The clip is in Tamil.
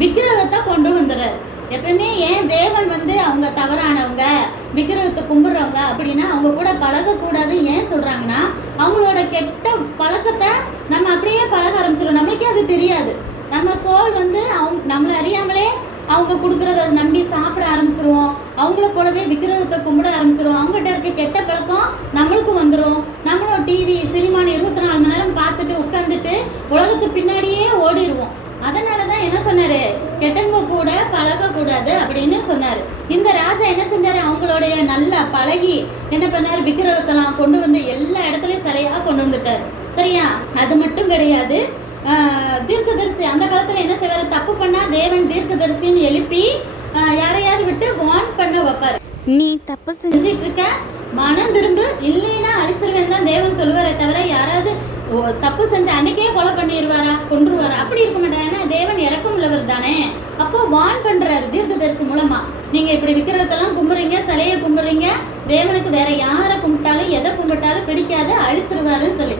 விக்கிரகத்தை கொண்டு வந்துடுறாரு. எப்பவுமே ஏன் தேவன் வந்து அவங்க தவறானவங்க, விக்கிரகத்தை கும்பிட்றவங்க அப்படின்னா அவங்க கூட பழகக்கூடாது ஏன் சொல்கிறாங்கன்னா, அவங்களோட கெட்ட பழக்கத்தை நம்ம அப்படியே பழக ஆரம்பிச்சிடும். நம்மளுக்கே அது தெரியாது. நம்ம சோல் வந்து நம்மளை அறியாமலே அவங்க கொடுக்குறத நம்பி சாப்பிட ஆரம்பிச்சிருவோம். அவங்கள போலவே விக்கிரகத்தை கும்பிட ஆரம்பிச்சிருவோம். அவங்ககிட்ட இருக்க கெட்ட பழக்கம் நம்மளுக்கும் வந்துடும். நம்மளும் டிவி சினிமான்னு 24 மணி நேரம் பார்த்துட்டு உட்காந்துட்டு உலகத்து பின்னாடியே ஓடிடுவோம். அதனால தான் என்ன சொன்னார், கெட்டவங்க கூட பழகக்கூடாது அப்படின்னு சொன்னார். இந்த ராஜா என்ன செஞ்சார், அவங்களுடைய நல்லா பழகி என்ன பண்ணார், விக்கிரகத்தெல்லாம் கொண்டு வந்து எல்லா இடத்துலையும் சரியாக கொண்டு வந்துட்டார். சரியா? அது மட்டும் கிடையாது, தீர்க்கதரிசி அந்த காலத்தில் என்ன செய்வார், தப்பு பண்ணால் தேவன் தீர்க்கதரிசின்னு எழுப்பி யாரையாவது விட்டு வார்ன் பண்ண வைப்பார். நீ தப்பு செஞ்சிட்டு இருக்க, மனம் திரும்ப, இல்லைன்னா அழிச்சிருவேன் தான் தேவன் சொல்லுவாரே தவிர யாராவது தப்பு செஞ்ச அன்னைக்கே கொலை பண்ணிடுவாரா, கொன்றுவாரா? அப்படி இருக்க மாட்டாங்க. ஏன்னா தேவன் இறக்கம் உள்ளவர் தானே. அப்போ வார்ன் பண்றாரு தீர்க்கதரிசி மூலமா, நீங்க இப்படி விக்கிரகத்தெல்லாம் கும்பிட்றீங்க, சிலையை கும்பிட்றீங்க, தேவனுக்கு வேற யாரை கும்பிட்டாலும் எதை கும்பிட்டாலும் பிடிக்காது, அழிச்சிருவாருன்னு சொல்லி.